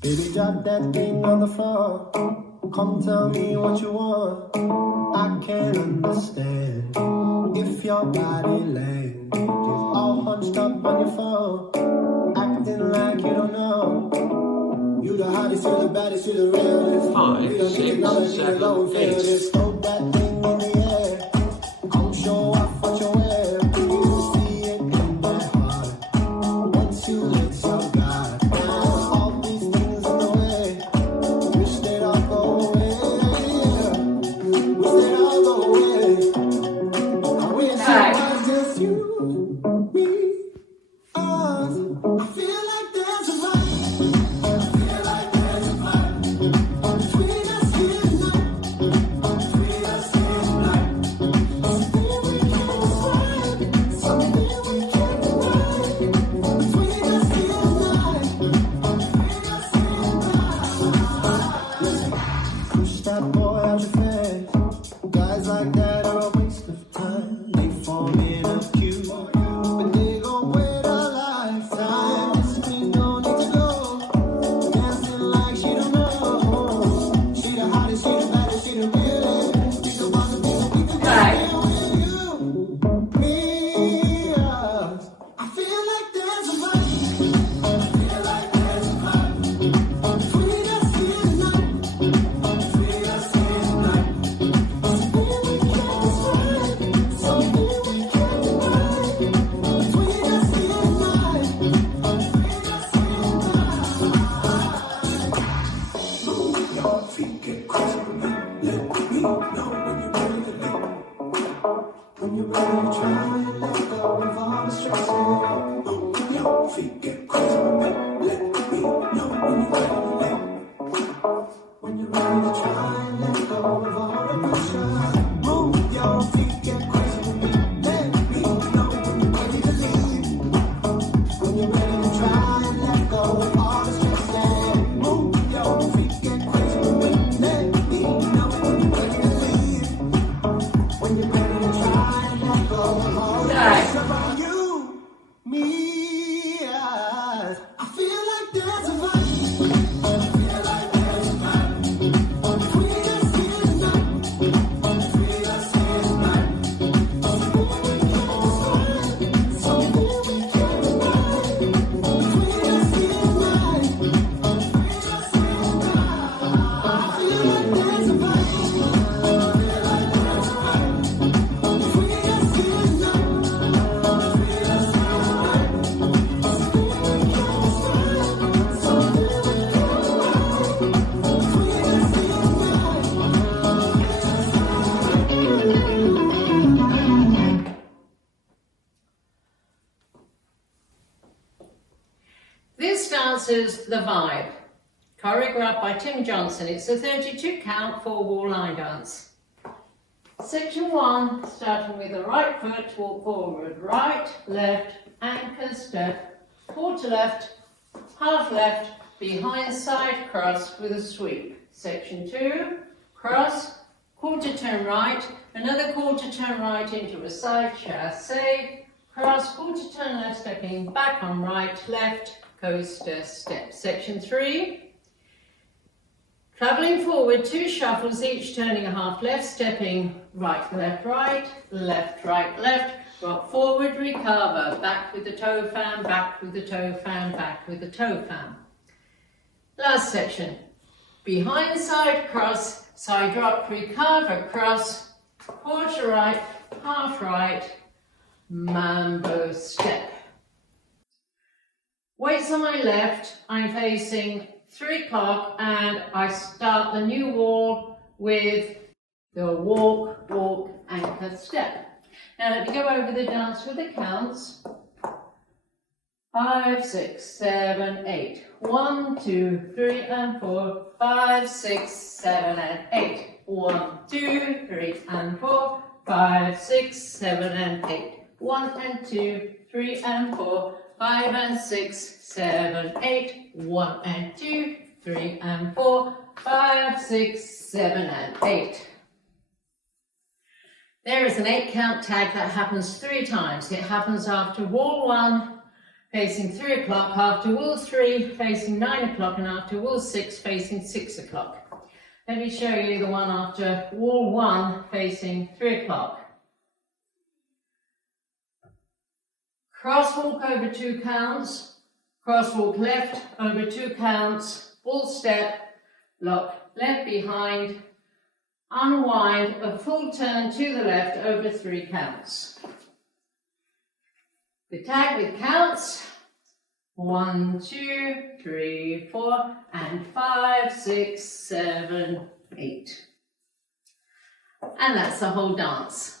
Baby, drop that thing on the floor. Come tell me what you want. I can't understand if your body language is all hunched up on your phone, acting like you don't know. You the hottest, you the baddest, you the realest. 5, 6, 7, 8. Hold that thing in the air. Come show off what you wear. You see it in my heart. Once you let your guard down, all these things in the way. Wish they'd all go away. Wish they'd all go away. I wish it was just you, me, us. I feel like there's a vibe. I feel like there's a vibe between us here tonight. Between us here tonight. Something we can't describe. Something we can't deny. Between us here tonight. Between us here tonight. Push that boy out your face. Guys like that are a waste of time. They form in a queue, but they gon' wait a lifetime. This means no need to go. Dancing like she don't know. She the hottest, she the baddest, she the realest. She the one that we could get with you. Me, us. I feel like there's a vibe. I feel like there's a vibe between us here tonight. Between us here tonight. Something we can't describe. Something we can't deny. Between us here tonight. Between us here tonight. Move your feet, get closer to me. Let me know when you're ready to leave. When you're ready to try and let go of all the stress. Move your feet, get closer to me. Let me know when you're ready to leave. When you're ready to try and let go of all the pressure. Move your feet, get closer to me. Let me know when you're ready to leave. When you're ready to try and let go of all the stress. Move your feet, get closer to me. Let me know when you're ready to leave. When you're ready to try and let go of all the pressure on you, me, us. I feel like there's a vibe. I feel like there's a vibe between us here tonight. Between us here tonight. Something we can't describe. Something we can't deny. Between us here tonight. Between us here tonight. I feel like there's a vibe. I feel like there's a vibe between us here tonight. Between us here tonight. Something we can't describe. Something we can't deny. Between us here tonight. This dance is The Vibe, choreographed by Tim Johnson. It's a 32 count 4-wall line dance. Section 1, starting with the right foot, walk forward, right, left, anchor, step, quarter left, half left, behind side, cross with a sweep. Section 2, cross, quarter turn right, another quarter turn right into a side chassé, cross, quarter turn left, stepping back on right, left, coaster, step. Section 3, travelling forward, 2 shuffles, each turning a half left, stepping right, left, right, left, rock forward, recover, back with the toe fan, back with the toe fan, back with the toe fan. Last section, behind side cross, side drop, recover, cross, quarter right, half right, mambo step. Weights on my left, I'm facing 3 o'clock and I start the new wall with the walk, walk, anchor, step. Now let me go over the dance with the counts. 5, 6, 7, 8. 1, 2, 3 and 4. 5, 6, 7 and 8. 1, 2, 3 and 4. 5, 6, 7 and 8. 1 and 2, 3 and 4. 5 and 6, 7, 8. 1 and 2, 3 and 4. 5, 6, 7 and 8. There is an 8 count tag that happens 3 times. It happens after wall 1, facing 3 o'clock, after wall 3, facing 9 o'clock, and after wall 6, facing 6 o'clock. Let me show you the one after wall 1, facing 3 o'clock. Cross walk over 2 counts, cross walk left over 2 counts, full step, lock left behind, unwind, a full turn to the left over 3 counts. We tag with counts, 1, 2, 3, 4, and 5, 6, 7, 8. And that's the whole dance.